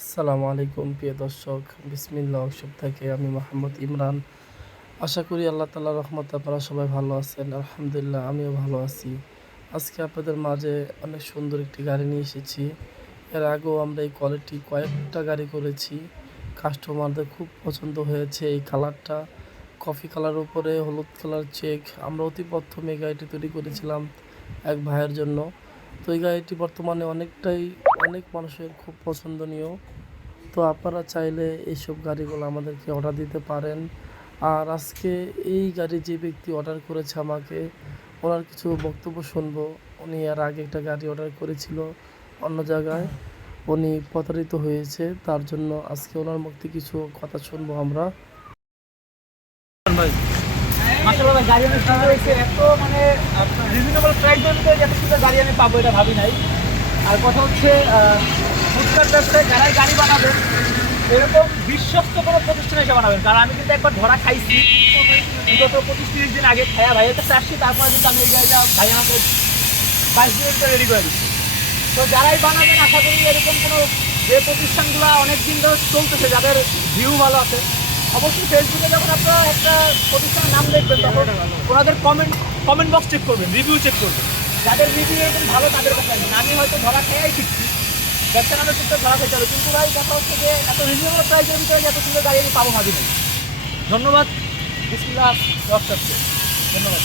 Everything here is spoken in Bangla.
আসসালামু আলাইকুম, প্রিয় দর্শক। বিসমিল্লা ওয়ার্কশপ থেকে আমি মোহাম্মদ ইমরান। আশা করি আল্লাহ তালা রহমত আপনারা সবাই ভালো আছেন। আলহামদুলিল্লাহ, আমিও ভালো আছি। আজকে আপনাদের মাঝে অনেক সুন্দর একটি গাড়ি নিয়ে এসেছি। এর আগেও আমরা এই কোয়ালিটি কয়েকটা গাড়ি করেছি। কাস্টমারদের খুব পছন্দ হয়েছে এই কালারটা কফি কালার উপরে, হলুদ কালার চেক আমরা অতি প্রথমে গাড়িটি তৈরি করেছিলাম এক ভাইয়ের জন্য। তো এই গাড়িটি বর্তমানে অনেকটাই অনেক মানুষের খুব পছন্দনীয়। তো আপনারা চাইলে এইসব গাড়িগুলো আমাদেরকে অর্ডার দিতে পারেন। আর আজকে এই গাড়ি যে ব্যক্তি অর্ডার করেছে আমাকে, ওনার কিছু বক্তব্য শুনব। উনি আর আগে একটা গাড়ি অর্ডার করেছিল অন্য জায়গায়। উনি প্রতারিত হয়েছে, তার জন্য আজকে ওনার থেকে কিছু কথা শুনব আমরা। গাড়ি সুন্দর এত মানে রিজনেবল সুন্দর গাড়ি আমি পাবো এটা ভাবি নাই। আর কথা হচ্ছে ফুটপাথ ব্যবসায় যারাই গাড়ি বানাবেন, এরকম বিশ্বস্ত কোনো প্রতিষ্ঠান এসে বানাবেন। কারণ আমি কিন্তু একবার ধরা খাইছি, বিগত পঁচিশ তিরিশ দিন আগে খায়া ভাইয়ের কাছে আসছি তারপরে কিন্তু আমি এই গাড়িটা ভাই আমাকে বাইশ দিনের রেডি করে দিচ্ছি। তো যারাই বানাবেন, আশা করি এরকম কোনো যে প্রতিষ্ঠানগুলো অনেক দিন ধরে চলতেছে, যাদের ভিউ ভালো আছে, অবশ্যই ফেসবুকে যখন আপনারা একটা প্রতিষ্ঠানের নাম দেখবেন, তখন ওনাদের কমেন্ট কমেন্ট বক্স চেক করবেন রিভিউ চেক করবেন। যাদের রিভিউ এরকম ভালো, তাদের কাছে আসবেন আমি হয়তো ধরা খেয়াই শিখছি ব্যবসা কারণে সুন্দর ধরা খেতে হবে। কিন্তু ভাই দেখা হচ্ছে যে, এত রিজনেবল প্রাইসের ভিতরে এত সুন্দর গাড়ি আমি পাবো ভাবি ধন্যবাদ। বিসমিল্লাহ ধন্যবাদ।